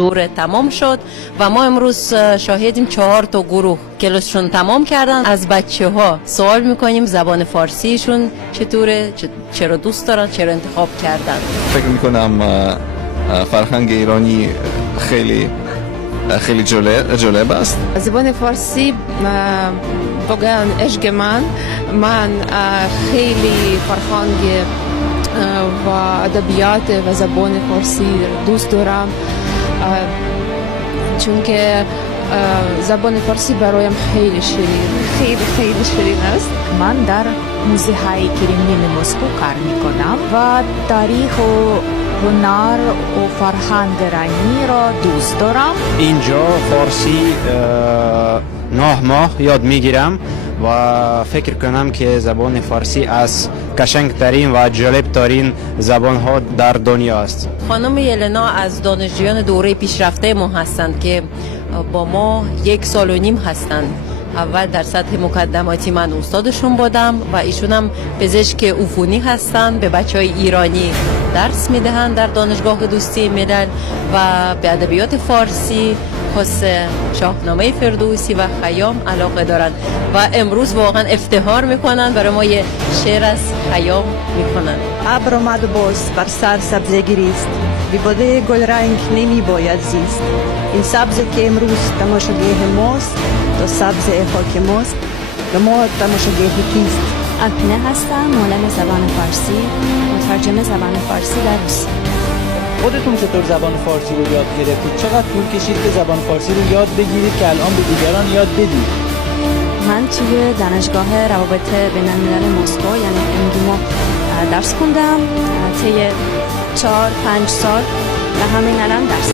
دوره تمام شد و ما امروز شاهدیم 4 تا گروه کلاسشون تمام کردن. از بچه ها سوال میکنیم زبان فارسیشون چطوره، چرا دوست دارن، چرا انتخاب کردن. فکر میکنم فرهنگ ایرانی خیلی جالب است. زبان فارسی واقعا عشق من خیلی فرهنگ و ادبیات و زبان فارسی دوست دارم، چون که زبان فارسی برایم خیلی شیرین است. من در موزه های کرملین مسکو کار میکنم و تاریخ و هنر و فرهنگ ایرانی را دوست دارم. اینجا فارسی 9 ماه یاد میگیرم و فکر کنم که زبان فارسی از قشنگترین و جالبترین زبان ها در دنیا است. خانم یلنا از دانشجویان دوره پیشرفته ما هستند که با ما 1.5 سال هستند. اول در سطح مقدماتی من استادشون بودم و ایشون هم پزشک عفونی هستند، به بچهای ایرانی درس میدهند در دانشگاه دوستی ملل و به ادبیات فارسی خاص شاهنامه فردوسی و خیام علاقه دارند و امروز واقعا افتخار میکنن برای ما یه شعر از خیام میکنن. ابر آمد باز بر سر سبزه گریست، بی باده گل رنگ نمی باید زیست. این سبزه که امروز تماشاگاه ماست، تا سبز خاک ماست و ما تماشاگاه کیست. اکنه هستم، معلم زبان فارسی، مترجم زبان فارسی در روسیه. خودتون چطور زبان فارسی رو یاد گرفتید؟ چقدر طول کشید که زبان فارسی رو یاد بگیرید که الان به دیگران یاد بدید؟ من توی دانشگاه روابط بین‌الملل مسکو یعنی MGIMO درس خوندم طی 4-5 سال و همین الان درس